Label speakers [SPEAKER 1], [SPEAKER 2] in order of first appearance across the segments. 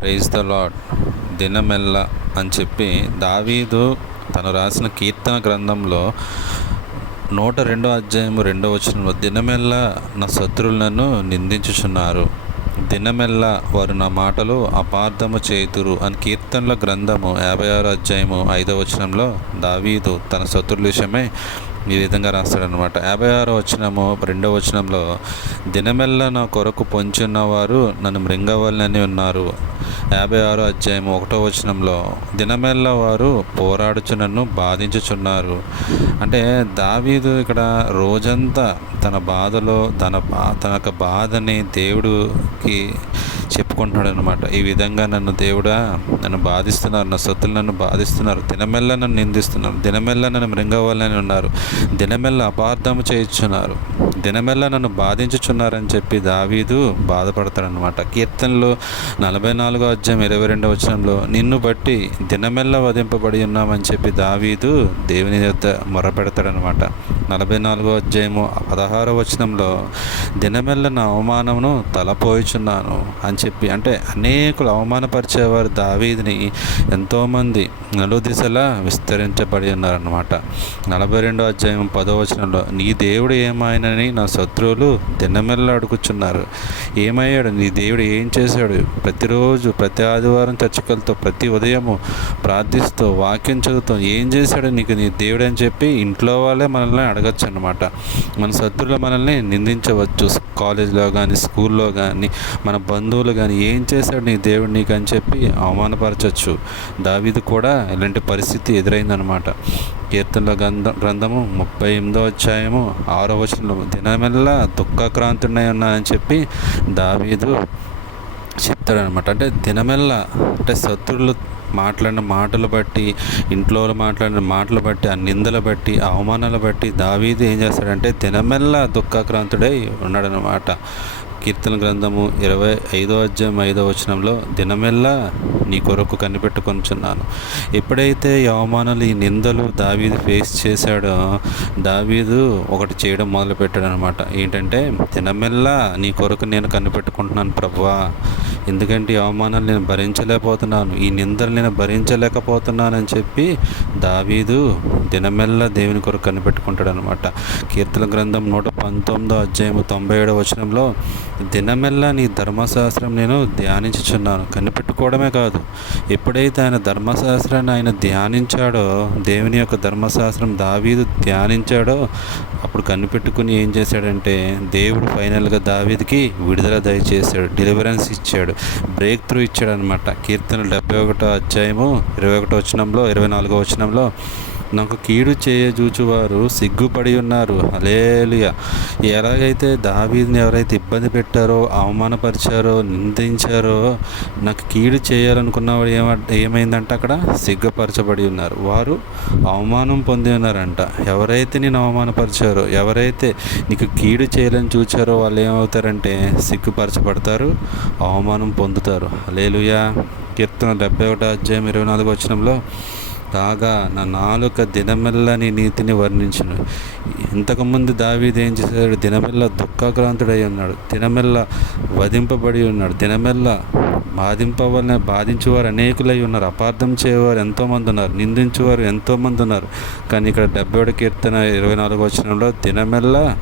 [SPEAKER 1] Praise the lord దినమెల్ల అని చెప్పి దావీదు తను రాసిన కీర్తన గ్రంథంలో నూట రెండో అధ్యాయము రెండో వచనంలో దినమెల్ల నా శత్రువులను నిందించుచున్నారు. దినమెల్ల వారు నా మాటలు అపార్థము చేతురు అని కీర్తనల గ్రంథము యాభై ఆరు అధ్యాయము ఐదో వచనంలో దావీదు తన శత్రుల విషయమే ఈ విధంగా రాస్తాడనమాట యాభై ఆరో వచనము రెండో వచనంలో దినమెల్ల నా కొరకు పొంచున్నవారు నన్ను మృంగవల్లని ఉన్నారు. యాభై ఆరో అధ్యాయము ఒకటో వచనంలో దినమెల్ల వారు పోరాడుచు నన్ను బాధించుచున్నారు. అంటే దావీదు ఇక్కడ రోజంతా తన బాధలో తన బా తన యొక్క బాధని దేవుడికి చెప్పుకుంటున్నాడు అనమాట ఈ విధంగా నన్ను దేవుడా నన్ను బాధిస్తున్నారు నా సొత్తులు నన్ను బాధిస్తున్నారు. దినమెల్ల నన్ను నిందిస్తున్నారు. దినమెల్ల నన్ను మృంగవాలని ఉన్నారు. దినమెల్ల అపార్థము చేయించున్నారు. దినమెల్ల నన్ను బాధించుచున్నారని చెప్పి దావీదు బాధపడతాడనమాట కీర్తనలో నలభై నాలుగో అధ్యాయం ఇరవై రెండవ వచనంలో నిన్ను బట్టి దినమెల్ల వధింపబడి ఉన్నామని చెప్పి దావీదు దేవుని యొద్ద మొరపెడతాడనమాట నలభై నాలుగో అధ్యాయము పదహారో వచనంలో దినమెల్ల నా అవమానమును తలపోయిచున్నాను అని చెప్పి అంటే అనేకులు అవమానపరిచేవారు దావీదిని ఎంతోమంది నలుదిశలా విస్తరించబడి ఉన్నారన్నమాట. నలభై రెండో అధ్యాయం పదో వచనంలో నీ దేవుడు ఏమాయనని నా శత్రువులు దినమెల్ల అడుగుచున్నారు ఏమయ్యాడు? నీ దేవుడు ఏం చేశాడు? ప్రతిరోజు ప్రతి ఆదివారం చర్చకలతో ప్రతి ఉదయము ప్రార్థిస్తూ వాక్యం చదువుతూ ఏం చేశాడు నీకు నీ దేవుడు అని చెప్పి ఇంట్లో వాళ్ళే మనల్ని అడగచ్చు అనమాట మన శత్రువులు మనల్ని నిందించవచ్చు. కాలేజ్లో కానీ స్కూల్లో కానీ మన బంధువులు కానీ ఏం చేశాడు నీ దేవుడు నీకు అని చెప్పి అవమానపరచవచ్చు దావిది కూడా ఇలాంటి పరిస్థితి ఎదురైందనమాట కీర్తనల గ్రంథం గ్రంథము ముప్పై ఎనిమిదో అధ్యాయము ఆరో వచనంలో దినమెల్లా దుఃఖక్రాంతుడై ఉన్నా అని చెప్పి దావీదు చెప్తాడనమాట అంటే దినమెల్లా అంటే శత్రువులు మాట్లాడిన మాటలు బట్టి ఇంట్లో వాళ్ళు మాట్లాడిన మాటలు బట్టి ఆ నిందలు బట్టి అవమానాలు బట్టి దావీదు ఏం చేస్తాడంటే దినమెల్లా దుఃఖాక్రాంతుడై ఉన్నాడనమాట కీర్తన గ్రంథము ఇరవై ఐదో అధ్యాయం ఐదో వచనంలో దినమెల్లా నీ కొరకు కనిపెట్టుకొంచున్నాను. ఎప్పుడైతే ఈ అవమానాలు ఈ నిందలు దావీదు ఫేస్ చేశాడో దావీదు ఒకటి చేయడం మొదలుపెట్టాడు అనమాట ఏంటంటే దినమెల్లా నీ కొరకు నేను కనిపెట్టుకుంటున్నాను ప్రభా. ఎందుకంటే ఈ అవమానాలు నేను భరించలేకపోతున్నాను ఈ నిందలు నేను భరించలేకపోతున్నానని చెప్పి దావీదు దినమెల్లా దేవుని కొరకు కనిపెట్టుకుంటాడు అనమాట కీర్తన గ్రంథం నూట పంతొమ్మిదో అధ్యాయము తొంభై ఏడవ వచనంలో దినమెల్లా నీ ధర్మశాస్త్రం నేను ధ్యానించుచున్నాను. కనిపెట్టుకోవడమే కాదు ఎప్పుడైతే ఆయన ధర్మశాస్త్రాన్ని ఆయన ధ్యానించాడో దేవుని యొక్క ధర్మశాస్త్రం దావీదు ధ్యానించాడో అప్పుడు కనిపెట్టుకుని ఏం చేశాడంటే దేవుడు ఫైనల్గా దావీదికి విడుదల దయచేశాడు డెలివరెన్స్ ఇచ్చాడు. బ్రేక్ త్రూ ఇచ్చాడనమాట కీర్తన డెబ్బై ఒకటో అధ్యాయము ఇరవై ఒకటో వచనంలో ఇరవై నాలుగో వచనంలో నాకు కీడు చేయజూచువారు సిగ్గుపడి ఉన్నారు. అలేలుయ ఎలాగైతే దావీదిని ఎవరైతే ఇబ్బంది పెట్టారో అవమానపరిచారో నిందించారో నాకు కీడు చేయాలనుకున్నవాడు ఏమ ఏమైందంటే అక్కడ? సిగ్గుపరచబడి ఉన్నారు. వారు అవమానం పొంది ఉన్నారంట. ఎవరైతే నేను అవమానపరిచారో ఎవరైతే నీకు కీడు చేయాలని చూచారో వాళ్ళు ఏమవుతారంటే సిగ్గుపరచబడతారు అవమానం పొందుతారు. అలేలుయా కీర్తన డెబ్బై ఒకటో అధ్యాయం ఇరవై నాలుగు వచ్చినంలో కాగా నా నాలుక దినమెల్ల నీ నీతిని వర్ణించును. ఇంతకుముందు దావీది ఏం చేశాడు? దినమెల్ల దుఃఖాక్రాంతుడై ఉన్నాడు. దినమెల్ల వధింపబడి ఉన్నాడు. దినమెల్ల బాధింపవలన బాధించేవారు అనేకులై ఉన్నారు. అపార్థం చేయవారు ఎంతోమంది ఉన్నారు. నిందించేవారు ఎంతోమంది ఉన్నారు. కానీ ఇక్కడ డెబ్బై కీర్తన ఇరవై నాలుగు వచనంలో దినమెల్ల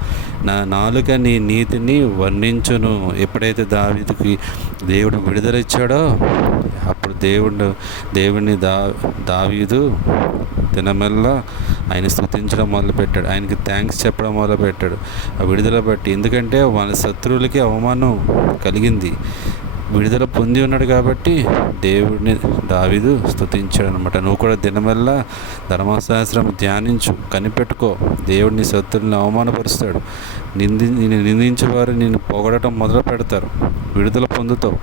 [SPEAKER 1] నా నాలుక నీ నీతిని వర్ణించును. ఎప్పుడైతే దావీదుకి దేవుడు విడుదల ఇచ్చాడో అప్పుడు దేవుడు దేవుని దా దావీదు తినమెల్లా ఆయన స్థుతించడం మొదలుపెట్టాడు. ఆయనకి థ్యాంక్స్ చెప్పడం మొదలుపెట్టాడు. ఆ విడుదల బట్టి. ఎందుకంటే వాళ్ళ శత్రువులకి అవమానం కలిగింది. విడుదల పొంది ఉన్నాడు కాబట్టి దేవుడిని దావిదు స్థుతించాడు అనమాట నువ్వు కూడా దినమెల్లా ధర్మశాస్త్రం ధ్యానించు కనిపెట్టుకో. దేవుడిని శత్రువులను అవమానపరుస్తాడు. నింది నేను నిందించేవారు నేను పొగడటం మొదలు పెడతారు. విడుదల పొందుతావు.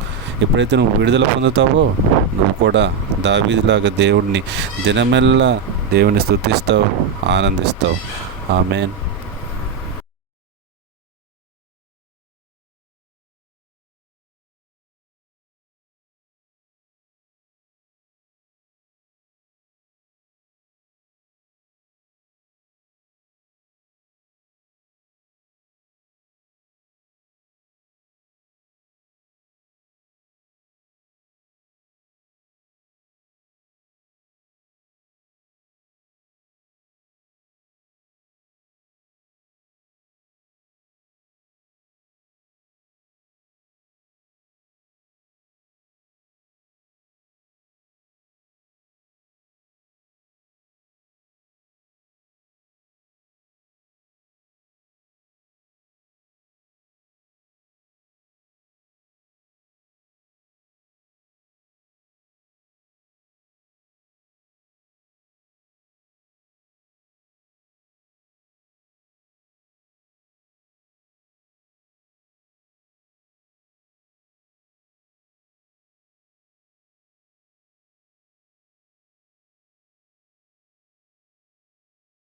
[SPEAKER 1] ఎప్పుడైతే నువ్వు విడుదల పొందుతావో నువ్వు కూడా దావీదిలాగా దేవుడిని దినమెల్లా దేవుని స్థుతిస్తావు ఆనందిస్తావు. ఆమెన్.